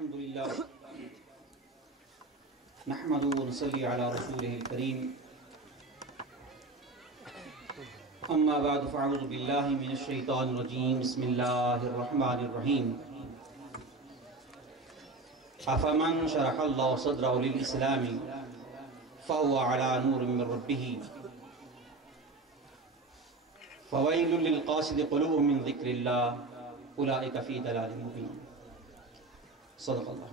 الحمد لله نحمده ونصلي على رسوله الكريم أما بعد فأعوذ بالله من الشيطان الرجيم بسم الله الرحمن الرحيم أفمن شرح الله صدره للإسلام فهو على نور من ربه فويل للقاسد قلوبهم من ذكر الله أولئك في ضلال مبين صدق اللہ.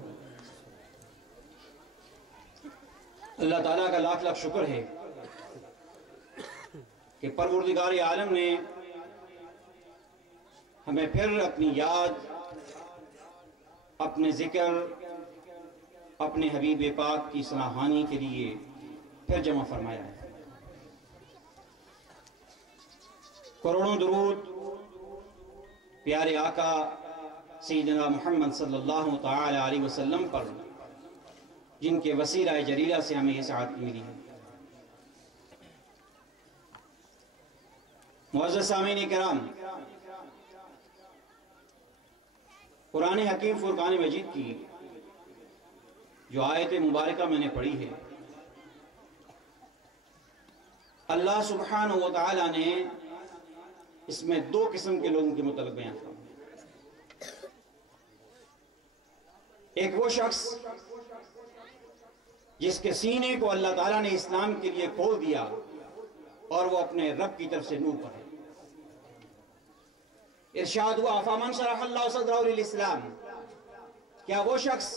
اللہ تعالیٰ کا لاکھ لاکھ شکر ہے کہ پروردگار عالم نے ہمیں پھر اپنی یاد، اپنے ذکر، اپنے حبیب پاک کی سراہانی کے لیے پھر جمع فرمایا ہے. کروڑوں درود پیارے آقا سیدنا محمد صلی اللہ تعالی علیہ وسلم پر، جن کے وسیلہ جلیلہ سے ہمیں یہ سعادت ملی ہے. معزز سامعین کرام، قرآن حکیم فرقان مجید کی جو آیت مبارکہ میں نے پڑھی ہے، اللہ سبحانہ و تعالی نے اس میں دو قسم کے لوگوں کے متعلق بیان فرمایا. ایک وہ شخص جس کے سینے کو اللہ تعالیٰ نے اسلام کے لیے کھول دیا اور وہ اپنے رب کی طرف سے نور پر ہے. ارشاد ہوا افمن شرح اللہ صدرہ للاسلام، کیا وہ شخص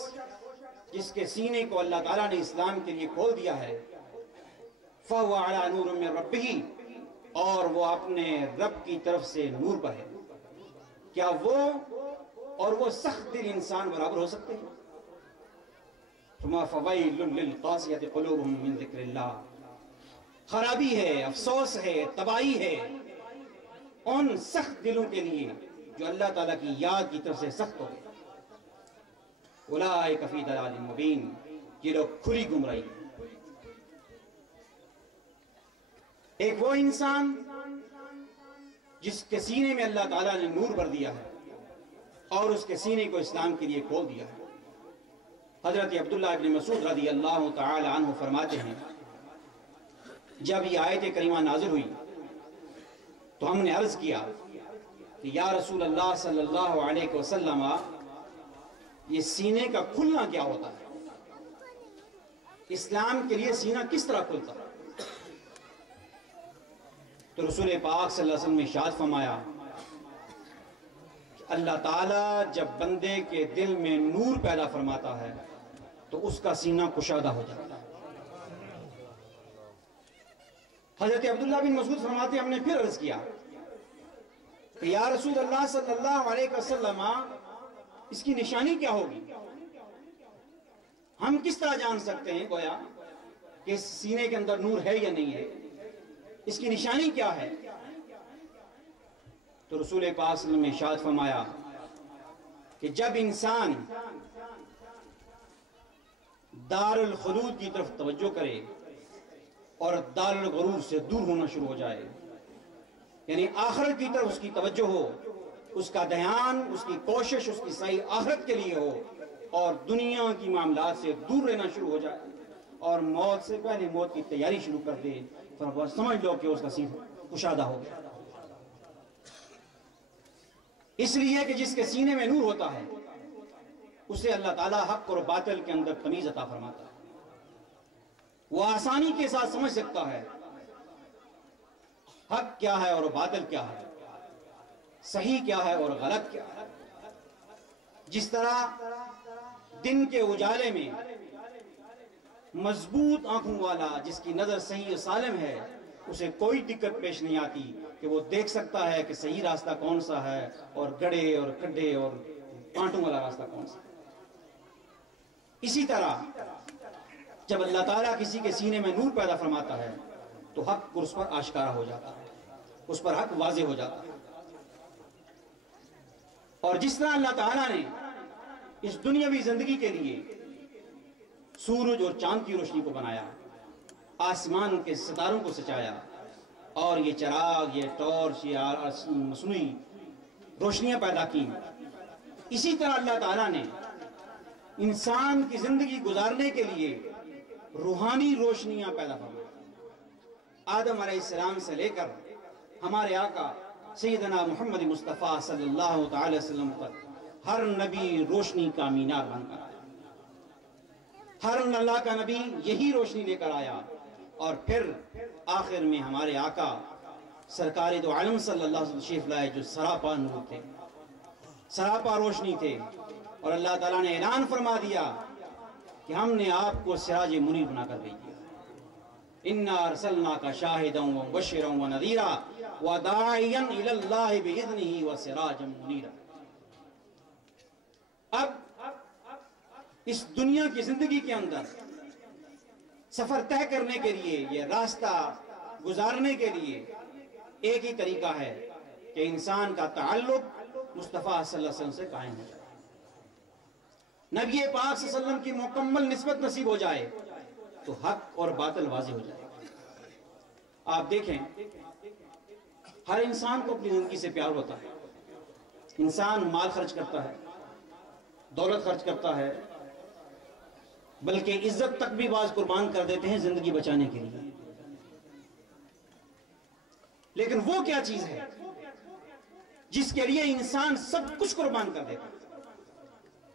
جس کے سینے کو اللہ تعالیٰ نے اسلام کے لیے کھول دیا ہے، فہو علی نور من ربہ، اور وہ اپنے رب کی طرف سے نور پر ہے، کیا وہ اور وہ سخت دل انسان برابر ہو سکتے ہیں؟ فَوَيْلٌ لِلْقَاسِيَةِ قُلُوبُهُم مِّن ذِكْرِ اللَّهِ، خرابی ہے، افسوس ہے، تباہی ہے ان سخت دلوں کے لیے جو اللہ تعالیٰ کی یاد کی طرف سے سخت ہو گئے. اولئک فی ضلال مبین، یہ لوگ کھلی گمراہی ہیں. ایک وہ انسان جس کے سینے میں اللہ تعالیٰ نے نور بھر دیا ہے اور اس کے سینے کو اسلام کے لیے کھول دیا ہے. حضرت عبداللہ ابن مسعود رضی اللہ تعالی عنہ فرماتے ہیں، جب یہ آیت کریمہ نازل ہوئی تو ہم نے عرض کیا کہ یا رسول اللہ صلی اللہ علیہ وسلم، یہ سینے کا کھلنا کیا ہوتا ہے؟ اسلام کے لیے سینہ کس طرح کھلتا ہے؟ تو رسول پاک صلی اللہ علیہ وسلم نے ارشاد فرمایا کہ اللہ تعالیٰ جب بندے کے دل میں نور پیدا فرماتا ہے تو اس کا سینہ کشادہ ہو جاتا ہے. حضرت عبداللہ بن مسعود فرماتے ہم نے پھر عرض کیا کہ یا رسول اللہ صلی اللہ علیہ وسلم، اس کی نشانی کیا ہوگی؟ ہم کس طرح جان سکتے ہیں گویا کہ اس سینے کے اندر نور ہے یا نہیں ہے؟ اس کی نشانی کیا ہے؟ تو رسول پاک صلی اللہ علیہ وسلم نے ارشاد فرمایا کہ جب انسان دار الخلود کی طرف توجہ کرے اور دار الغرور سے دور ہونا شروع ہو جائے، یعنی آخرت کی طرف اس کی توجہ ہو، اس کا دھیان، اس کی کوشش، اس کی سعی آخرت کے لیے ہو، اور دنیا کی معاملات سے دور رہنا شروع ہو جائے اور موت سے پہلے موت کی تیاری شروع کر دے، تو سمجھ لو کہ اس کا سینہ کشادہ ہو گیا. اس لیے کہ جس کے سینے میں نور ہوتا ہے اسے اللہ تعالیٰ حق اور باطل کے اندر تمیز عطا فرماتا ہے. وہ آسانی کے ساتھ سمجھ سکتا ہے حق کیا ہے اور باطل کیا ہے، صحیح کیا ہے اور غلط کیا ہے. جس طرح دن کے اجالے میں مضبوط آنکھوں والا جس کی نظر صحیح و سالم ہے، اسے کوئی دقت پیش نہیں آتی کہ وہ دیکھ سکتا ہے کہ صحیح راستہ کون سا ہے اور گڑھے اور کھڈے اور کانٹوں والا راستہ کون سا ہے. اسی طرح جب اللہ تعالیٰ کسی کے سینے میں نور پیدا فرماتا ہے تو حق اس پر آشکارا ہو جاتا ہے، اس پر حق واضح ہو جاتا ہے. اور جس طرح اللہ تعالیٰ نے اس دنیاوی زندگی کے لیے سورج اور چاند کی روشنی کو بنایا، آسمان کے ستاروں کو سچایا، اور یہ چراغ، یہ ٹارچ، یہ مصنوعی روشنیاں پیدا کی، اسی طرح اللہ تعالیٰ نے انسان کی زندگی گزارنے کے لیے روحانی روشنیاں پیدا فرمایا۔ آدم علیہ السلام سے لے کر ہمارے آقا سیدنا محمد مصطفیٰ صلی اللہ تعالی وسلم تک ہر نبی روشنی کا مینار بن کر آیا۔ ہر اللہ کا نبی یہی روشنی لے کر آیا، اور پھر آخر میں ہمارے آقا سرکار دو عالم صلی اللہ علیہ وسلم تشریف لائے، جو سراپا نور تھے، سراپا روشنی تھے، اور اللہ تعالیٰ نے اعلان فرما دیا کہ ہم نے آپ کو سراج منیر بنا کر بھیج دیا۔ اِنَّا أَرْسَلْنَاكَ شَاهِدًا وَمُبَشِّرًا وَنَذِيرًا وَدَاعِيًا إِلَى اللَّهِ بِإِذْنِهِ وَسِرَاجًا مُنِيرًا۔ اب اس دنیا کی زندگی کے اندر سفر طے کرنے کے لیے، یہ راستہ گزارنے کے لیے ایک ہی طریقہ ہے کہ انسان کا تعلق مصطفیٰ صلی اللہ علیہ وسلم سے قائم ہو جائے، نبی پاک صلی اللہ علیہ وسلم کی مکمل نسبت نصیب ہو جائے تو حق اور باطل واضح ہو جائے۔ آپ دیکھیں، ہر انسان کو اپنی زندگی سے پیار ہوتا ہے، انسان مال خرچ کرتا ہے، دولت خرچ کرتا ہے، بلکہ عزت تک بھی بعض قربان کر دیتے ہیں زندگی بچانے کے لیے۔ لیکن وہ کیا چیز ہے جس کے لیے انسان سب کچھ قربان کر دیتا ہے؟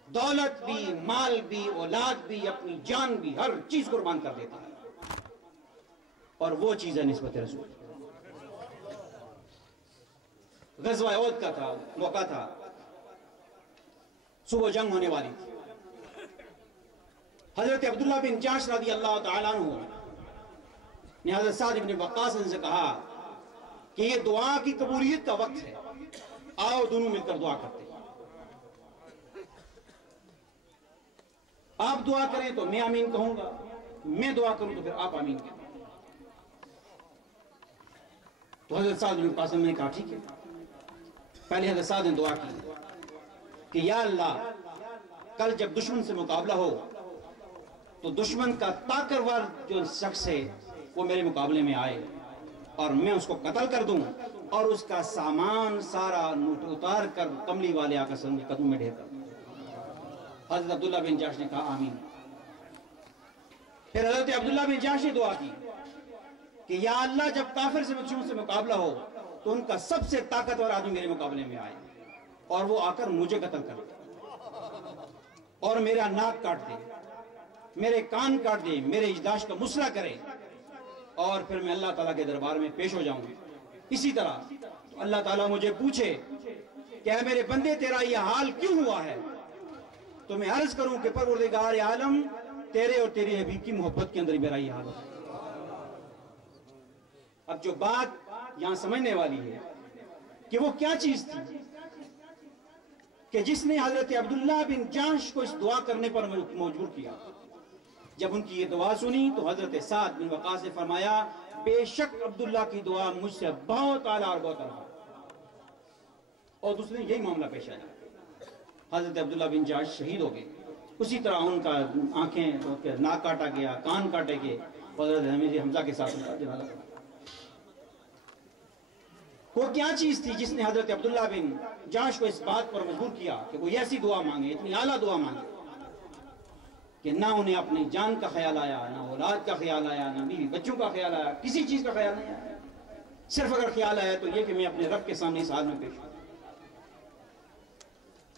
دولت بھی، مال بھی، اولاد بھی، اپنی جان بھی، ہر چیز قربان کر دیتا ہے، اور وہ چیز ہے نسبت رسول۔ غزوہ احد کا تھا، موقع تھا، صبح جنگ ہونے والی تھی۔ حضرت عبداللہ بن جحش رضی اللہ تعالیٰ عنہ نے حضرت سعد بن وقاص سے کہا کہ یہ دعا کی قبولیت کا وقت ہے، آؤ دونوں مل کر دعا کرتے ہیں۔ آپ دعا کریں تو میں آمین کہوں گا، میں دعا کروں تو پھر آپ آمین کہیں۔ تو حضرت سعد بن وقاص نے کہا ٹھیک ہے۔ پہلے حضرت سعد نے دعا کی کہ یا اللہ، کل جب دشمن سے مقابلہ ہو تو دشمن کا طاقتور جو شخص ہے وہ میرے مقابلے میں آئے اور میں اس کو قتل کر دوں اور اس کا سامان سارا اتار کر کملی والے آقا صلی اللہ علیہ وسلم کے قدموں میں ڈھیر کر دوں۔ حضرت عبداللہ بن جحش نے کہا آمین۔ پھر حضرت عبداللہ بن جحش نے دعا کی کہ یا اللہ، جب کافر سے دشمن سے مقابلہ ہو تو ان کا سب سے طاقتور آدمی میرے مقابلے میں آئے اور وہ آ کر مجھے قتل کر دے اور میرا ناک کاٹ دے، میرے کان کاٹ دے، میرے اجداش کا مسئلہ کرے، اور پھر میں اللہ تعالیٰ کے دربار میں پیش ہو جاؤں۔ اسی طرح اللہ تعالیٰ مجھے پوچھے کہ اے میرے بندے، تیرا یہ حال کیوں ہوا ہے، تو میں عرض کروں کہ پروردگار عالم، تیرے اور تیرے حبیب کی محبت کے اندر میرا یہ حال ہے۔ اب جو بات یہاں سمجھنے والی ہے کہ وہ کیا چیز تھی کہ جس نے حضرت عبداللہ بن جحش کو اس دعا کرنے پر مجبور کیا۔ جب ان کی یہ دعا سنی تو حضرت سعد بن وقاص نے فرمایا بے شک عبداللہ کی دعا مجھ سے بہت اعلیٰ اور بہت اعلیٰ، اور دوسرے یہی معاملہ پیش آیا۔ حضرت عبداللہ بن جحش شہید ہو گئے، اسی طرح ان کا آنکھیں، ناک کاٹا گیا، کان کاٹے گئے، حضرت حمزہ کے ساتھ ان کا جنازہ پڑھا۔ وہ کیا چیز تھی جس نے حضرت عبداللہ بن جحش کو اس بات پر مجبور کیا کہ وہ ایسی دعا مانگے، اتنی اعلیٰ دعا مانگے کہ نہ انہیں اپنی جان کا خیال آیا، نہ اولاد کا خیال آیا، نہ بیوی بچوں کا خیال آیا، کسی چیز کا خیال نہیں آیا، صرف اگر خیال آیا تو یہ کہ میں اپنے رب کے سامنے اس حال میں پیش ہوں۔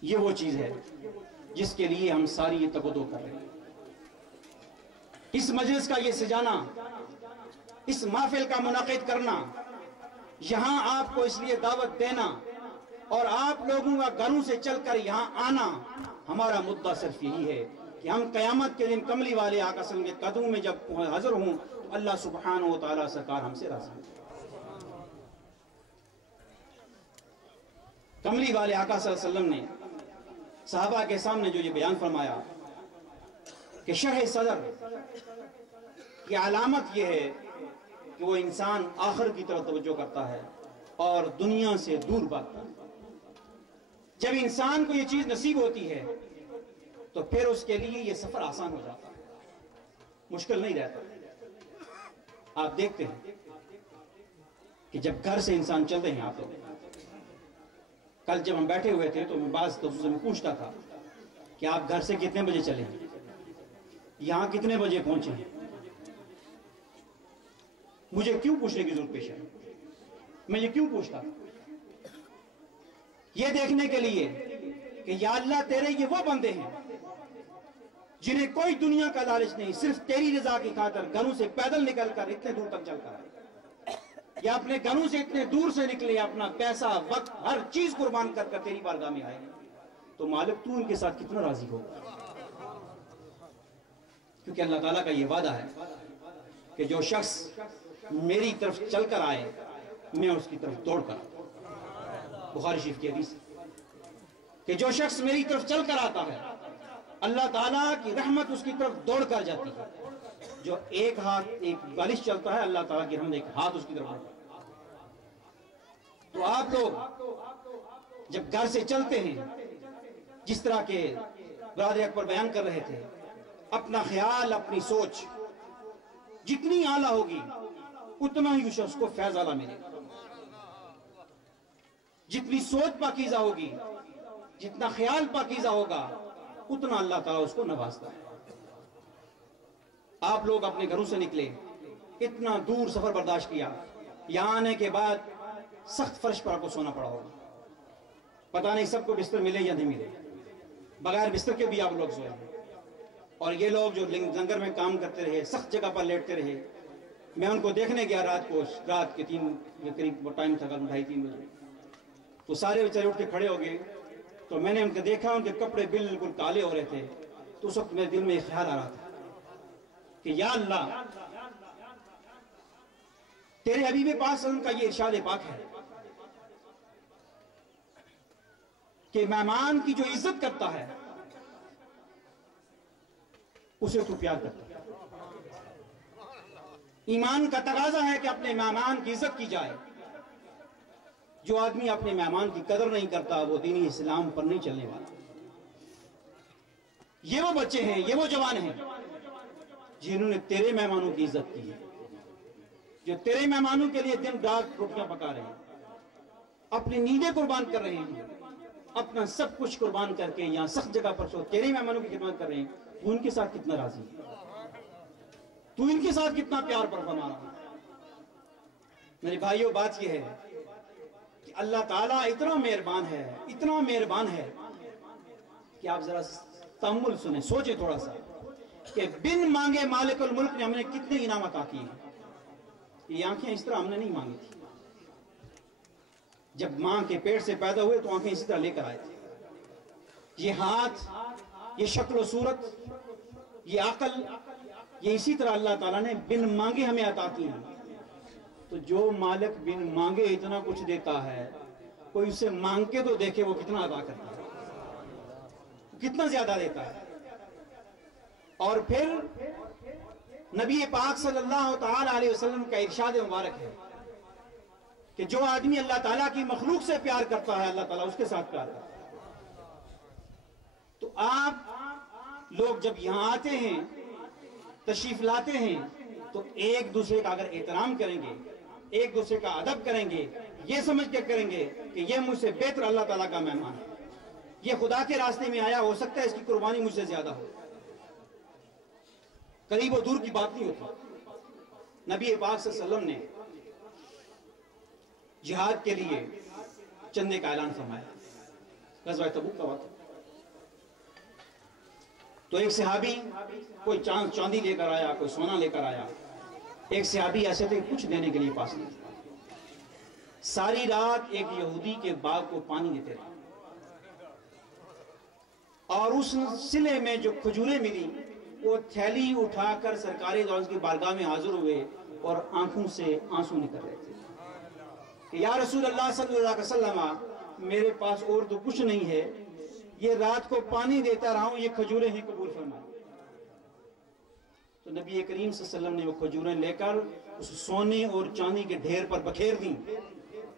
یہ وہ چیز ہے جس کے لیے ہم ساری یہ تقدو کر رہے ہیں۔ اس مجلس کا یہ سجانا، اس محفل کا منعقد کرنا، یہاں آپ کو اس لیے دعوت دینا اور آپ لوگوں کا گھروں سے چل کر یہاں آنا، ہمارا مدعا صرف یہی ہے کہ ہم قیامت کے دن کملی والے آقا صلی اللہ علیہ وسلم کے قدموں میں جب حاضر ہوں، اللہ سبحانہ و تعالیٰ سرکار ہم سے راضی ہوں۔ کملی والے آقا صلی اللہ علیہ وسلم نے صحابہ کے سامنے جو یہ بیان فرمایا کہ شرح صدر کی علامت یہ ہے کہ وہ انسان آخر کی طرف توجہ کرتا ہے اور دنیا سے دور بھاگتا ہے۔ جب انسان کو یہ چیز نصیب ہوتی ہے تو پھر اس کے لیے یہ سفر آسان ہو جاتا ہے، مشکل نہیں رہتا۔ آپ دیکھتے ہیں کہ جب گھر سے انسان چلتے ہیں، آپ لوگ کل جب ہم بیٹھے ہوئے تھے تو میں بعض دوستوں سے پوچھتا تھا کہ آپ گھر سے کتنے بجے چلے ہیں، یہاں کتنے بجے پہنچے ہیں، مجھے کیوں پوچھنے کی ضرورت پیش ہے؟ میں یہ کیوں پوچھتا؟ یہ دیکھنے کے لیے کہ یا اللہ تیرے یہ وہ بندے ہیں جنہیں کوئی دنیا کا لالچ نہیں، صرف تیری رضا کی خاطر گھروں سے پیدل نکل کر اتنے دور تک چل کر آئے، یا اپنے گھروں سے اتنے دور سے نکلے، اپنا پیسہ وقت ہر چیز قربان کر کر تیری بارگاہ میں آئے، تو مالک تو ان کے ساتھ کتنا راضی ہوگا؟ کیونکہ اللہ تعالیٰ کا یہ وعدہ ہے کہ جو شخص میری طرف چل کر آئے میں اس کی طرف دوڑ کر آتا، بخاری شریف کی حدیث کہ جو شخص میری طرف چل کر آتا ہے اللہ تعالیٰ کی رحمت اس کی طرف دوڑ کر جاتی ہے، جو ایک ہاتھ ایک بالش چلتا ہے اللہ تعالیٰ کی رحمت ایک ہاتھ اس کی طرف دوڑتا ہے۔ تو آپ لوگ جب گھر سے چلتے ہیں، جس طرح کے برادر اکبر بیان کر رہے تھے، اپنا خیال اپنی سوچ جتنی اعلیٰ ہوگی اتنا ہی اس شخص کو فیض اعلیٰ ملے گا، جتنی سوچ پاکیزہ ہوگی، جتنا خیال پاکیزہ ہوگا اتنا اللہ تعالیٰ اس کو نوازتا ہے۔ آپ لوگ اپنے گھروں سے نکلے، اتنا دور سفر برداشت کیا، یہاں آنے کے بعد سخت فرش پر آپ کو سونا پڑا ہوگا، پتہ نہیں سب کو بستر ملے یا نہیں ملے، بغیر بستر کے بھی آپ لوگ سوئے ہیں، اور یہ لوگ جو لنگر میں کام کرتے رہے، سخت جگہ پر لیٹتے رہے، میں ان کو دیکھنے گیا رات کے 3 کے قریب وہ ٹائم تھا، 2:30-3 بجے، تو سارے بیچارے اٹھ کے کھڑے ہو گئے، تو میں نے ان کو دیکھا، ان کے کپڑے بالکل کالے ہو رہے تھے، تو اس وقت میرے دل میں ایک خیال آ رہا تھا کہ یا اللہ تیرے حبیب پاک صلی اللہ علیہ وسلم کا یہ ارشاد پاک ہے کہ مہمان کی جو عزت کرتا ہے اسے تو پیار کرتا ہے۔ ایمان کا تقاضا ہے کہ اپنے مہمان کی عزت کی جائے، جو آدمی اپنے مہمان کی قدر نہیں کرتا وہ دینی اسلام پر نہیں چلنے والا۔ یہ وہ بچے ہیں، یہ وہ جوان ہیں جنہوں نے تیرے مہمانوں کی عزت کی ہے، جو تیرے مہمانوں کے لیے دن رات روٹیاں پکا رہے ہیں، اپنی نیندیں قربان کر رہے ہیں، اپنا سب کچھ قربان کر کے یہاں سخت جگہ پر سو تیرے مہمانوں کی خدمت کر رہے ہیں، تو ان کے ساتھ کتنا راضی ہے، تو ان کے ساتھ کتنا پیار پر فرما رہا ہے۔ میرے بھائیوں، بات یہ ہے کہ اللہ تعالیٰ اتنا مہربان ہے، اتنا مہربان ہے کہ آپ ذرا تأمل سنیں، سوچیں تھوڑا سا کہ بن مانگے مالک الملک نے ہمیں کتنے انعام عطا کیے ہیں۔ یہ آنکھیں اس طرح ہم نے نہیں مانگی تھی، جب ماں کے پیٹ سے پیدا ہوئے تو آنکھیں اسی طرح لے کر آئے تھے، یہ ہاتھ، یہ شکل و صورت، یہ عقل، یہ اسی طرح اللہ تعالیٰ نے بن مانگے ہمیں عطا کی ہیں۔ تو جو مالک بن مانگے اتنا کچھ دیتا ہے، کوئی اسے مانگ کے تو دیکھے وہ کتنا عطا کرتا ہے، کتنا زیادہ دیتا ہے۔ اور پھر نبی پاک صلی اللہ تعالی علیہ وسلم کا ارشاد مبارک ہے کہ جو آدمی اللہ تعالیٰ کی مخلوق سے پیار کرتا ہے اللہ تعالیٰ اس کے ساتھ پیار کرتا ہے۔ تو آپ لوگ جب یہاں آتے ہیں، تشریف لاتے ہیں، تو ایک دوسرے کا اگر احترام کریں گے، ایک دوسرے کا ادب کریں گے، یہ سمجھ کے کریں گے کہ یہ مجھ سے بہتر اللہ تعالیٰ کا مہمان ہے، یہ خدا کے راستے میں آیا، ہو سکتا ہے اس کی قربانی مجھ سے زیادہ ہو، قریب و دور کی بات نہیں ہوتی۔ نبی پاک صلی اللہ علیہ وسلم نے جہاد کے لیے چندے کا اعلان فرمایا، غزوہ تبوک کا وقت، تو ایک صحابی کوئی چاندی لے کر آیا، کوئی سونا لے کر آیا، ایک صحابی ایسے تھے کچھ دینے کے لیے پاس نہیں، ساری رات ایک یہودی کے باغ کو پانی دیتے رہے، اور اس سلے میں جو کھجوریں ملی وہ تھیلی اٹھا کر سرکار دو عالم کی بارگاہ میں حاضر ہوئے اور آنکھوں سے آنسو نکل رہے تھے کہ یا رسول اللہ صلی اللہ علیہ وسلم، میرے پاس اور تو کچھ نہیں ہے، یہ رات کو پانی دیتا رہا ہوں، یہ کھجوریں ہی قبول فرمائیں۔ تو نبی کریم صلی اللہ علیہ وسلم نے وہ کھجوریں لے کر اس سونے اور چاندی کے ڈھیر پر بکھیر دیں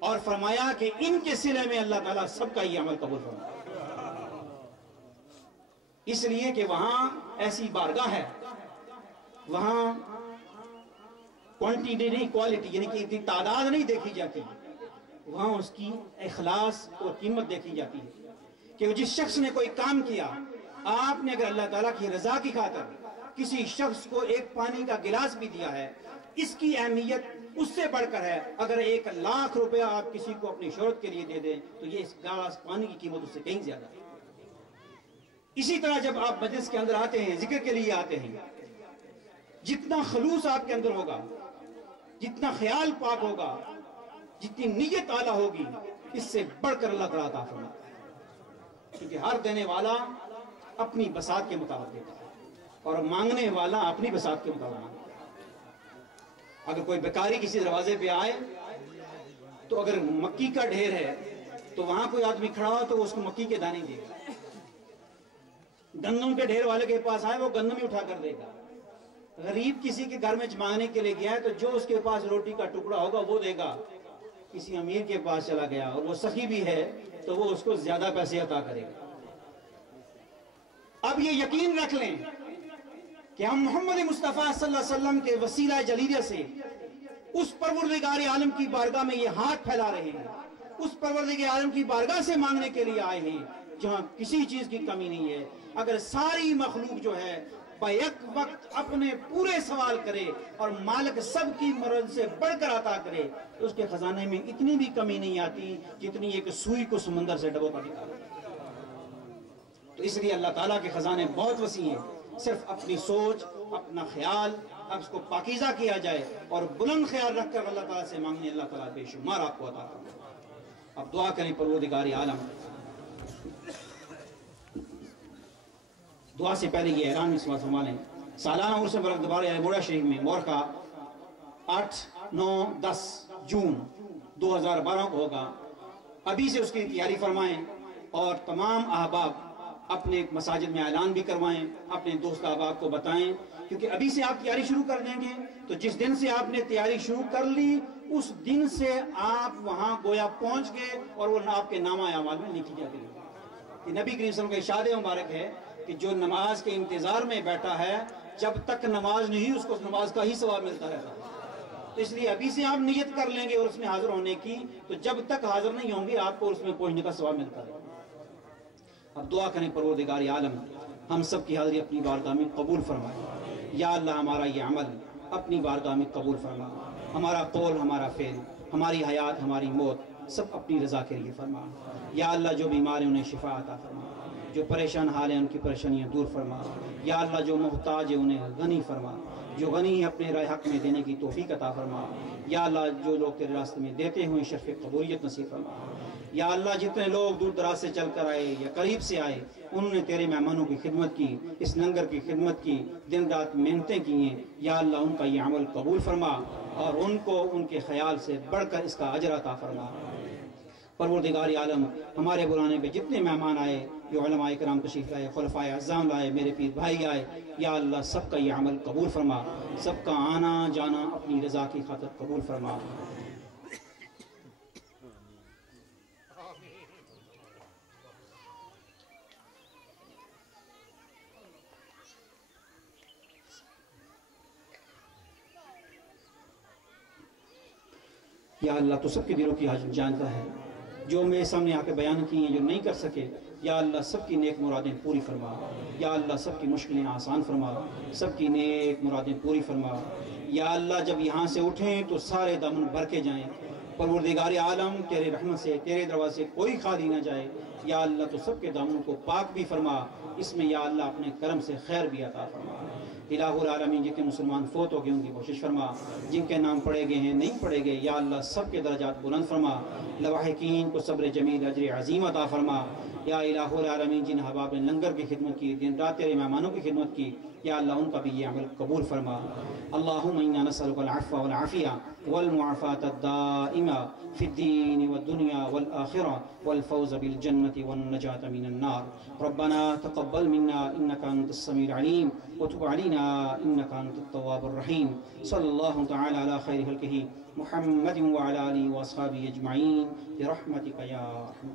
اور فرمایا کہ ان کے صلے میں اللہ تعالیٰ سب کا یہ عمل قبول فرمائے، اس لیے کہ وہاں ایسی بارگاہ ہے، وہاں کوانٹیٹی نہیں کوالٹی، یعنی کہ اتنی تعداد نہیں دیکھی جاتی، وہاں اس کی اخلاص اور قیمت دیکھی جاتی ہے کہ جس شخص نے کوئی کام کیا آپ نے اگر اللہ تعالیٰ کی رضا کی خاطر کسی شخص کو ایک پانی کا گلاس بھی دیا ہے، اس کی اہمیت اس سے بڑھ کر ہے اگر 1,00,000 روپیہ آپ کسی کو اپنی شہرت کے لیے دے دیں تو یہ اس گلاس پانی کی قیمت اس سے کہیں زیادہ ہے۔ اسی طرح جب آپ مجلس کے اندر آتے ہیں، ذکر کے لیے آتے ہیں، جتنا خلوص آپ کے اندر ہوگا، جتنا خیال پاک ہوگا، جتنی نیت اعلیٰ ہوگی، اس سے بڑھ کر اللہ تعالیٰ عطا فرماتا ہے۔ کیونکہ ہر دینے والا اپنی بساط کے مطابق دیتا ہے اور مانگنے والا اپنی بساط کے مطابق مانگتا ہے۔ اگر کوئی بیکاری کسی دروازے پہ آئے تو اگر مکی کا ڈھیر ہے تو وہاں کوئی آدمی کھڑا ہو تو وہ اس کو مکی کے دانے دے گا۔ گندم کے ڈھیر والے کے پاس آئے وہ گندم ہی اٹھا کر دے گا۔ غریب کسی کے گھر میں مانگنے کے لیے گیا ہے تو جو اس کے پاس روٹی کا ٹکڑا ہوگا وہ دے گا۔ کسی امیر کے پاس چلا گیا اور وہ سخی بھی ہے تو وہ اس کو زیادہ پیسے عطا کرے گا۔ اب یہ یقین رکھ لیں کہ ہم محمد مصطفیٰ صلی اللہ علیہ وسلم کے وسیلہ جلیلیہ سے اس پروردگار عالم کی بارگاہ میں یہ ہاتھ پھیلا رہے ہیں، اس پروردگار عالم کی بارگاہ سے مانگنے کے لیے آئے ہیں جہاں کسی چیز کی کمی نہیں ہے۔ اگر ساری مخلوق جو ہے بیک وقت اپنے پورے سوال کرے اور مالک سب کی مرض سے بڑھ کر عطا کرے تو اس کے خزانے میں اتنی بھی کمی نہیں آتی جتنی ایک سوئی کو سمندر سے ڈبو کر نکالا۔ تو اس لیے اللہ تعالیٰ کے خزانے بہت وسیع ہیں، صرف اپنی سوچ، اپنا خیال اب اس کو پاکیزہ کیا جائے اور بلند خیال رکھ کر اللہ تعالیٰ سے مانگنے، اللہ تعالیٰ بے شمار آپ کو عطا کرے۔ اب دعا کریں پروردگار عالم۔ دعا سے پہلے یہ اعلان اس بات فرما لیں، سالانہ عرس برق دربار الموڑا شریف میں مورخہ 8، 9، 10 جون 2012 کو ہوگا۔ ابھی سے اس کی تیاری فرمائیں اور تمام احباب اپنے مساجد میں اعلان بھی کروائیں، اپنے دوست احباب کو بتائیں، کیونکہ ابھی سے آپ تیاری شروع کر دیں گے تو جس دن سے آپ نے تیاری شروع کر لی اس دن سے آپ وہاں گویا پہنچ گئے اور وہ آپ کے نامہ اعمال میں لکھی جاتی ہے۔ کہ نبی کریم صلی اللہ علیہ وسلم کا ارشاد مبارک ہے کہ جو نماز کے انتظار میں بیٹھا ہے جب تک نماز نہیں اس کو نماز کا ہی ثواب ملتا رہتا ہے۔ تو اس لیے ابھی سے آپ نیت کر لیں گے اور اس میں حاضر ہونے کی، تو جب تک حاضر نہیں ہوں گے آپ کو اس میں پہنچنے کا ثواب ملتا رہے گا۔ اب دعا کریں پروردگار عالم ہم سب کی حاضری اپنی بارگاہ میں قبول فرمائے۔ یا اللہ ہمارا یہ عمل اپنی بارگاہ میں قبول فرما، ہمارا قول، ہمارا فعل، ہماری حیات، ہماری موت سب اپنی رضا کے لیے فرما۔ یا اللہ جو بیمار ہیں انہیں شفا عطا فرما، جو پریشان حال ہیں ان کی پریشانیاں دور فرما۔ یا اللہ جو محتاج ہے انہیں غنی فرما، جو غنی ہے اپنے رائے حق میں دینے کی توفیق عطا فرما۔ یا اللہ جو لوگ تیرے راستے میں دیتے ہوئے شرف قبولیت نصیب فرما۔ یا اللہ جتنے لوگ دور دراز سے چل کر آئے یا قریب سے آئے انہوں نے تیرے مہمانوں کی خدمت کی، اس لنگر کی خدمت کی، دن رات محنتیں کی ہیں، یا اللہ ان کا یہ عمل قبول فرما اور ان کو ان کے خیال سے بڑھ کر اس کا اجر عطا فرما۔ پروردگار عالم ہمارے بلانے پہ جتنے مہمان آئے، جو علماء کرام تشریف لائے، خلفائے اعظام لائے، میرے پیر بھائی آئے، یا اللہ سب کا یہ عمل قبول فرما، سب کا آنا جانا اپنی رضا کی خاطر قبول فرما۔ یا اللہ تو سب کے دلوں کی حاجت جانتا ہے، جو میرے سامنے آ کے بیان کی ہیں جو نہیں کر سکے، یا اللہ سب کی نیک مرادیں پوری فرما۔ یا اللہ سب کی مشکلیں آسان فرما، سب کی نیک مرادیں پوری فرما۔ یا اللہ جب یہاں سے اٹھیں تو سارے دامن بھر کے جائیں، پروردگار عالم تیرے رحمت سے تیرے دروازے سے کوئی خالی نہ جائے۔ یا اللہ تو سب کے دامنوں کو پاک بھی فرما، اس میں یا اللہ اپنے کرم سے خیر بھی عطا فرما۔ الہ العالمین جتنے مسلمان فوت ہو گئے ان کی کوشش فرما، جن کے نام پڑھے گئے ہیں نہیں پڑھے گئے یا اللہ سب کے درجات بلند فرما، لواحقین کو صبر جمیل اجر عظیم عطا فرما۔ یا الہ العالمین جن احباب نے لنگر کی خدمت کی، دن رات تیرے مہمانوں کی خدمت کی، یا اللہ ان کا بھی یہ عمل قبول فرما۔ اللہم انا نسألک العفو والعافیہ والمعافاة الدائمہ فی الدین والدنیا والآخرہ والفوز بالجنة والنجاة من النار۔ ربنا تقبل منا انك انت السمیع العلیم وتب علينا انك انت التواب الرحیم۔ صلی اللہ تعالی علی خیر خلقہ محمد وعلی آلہ واصحابہ اجمعین برحمتک یا ارحم۔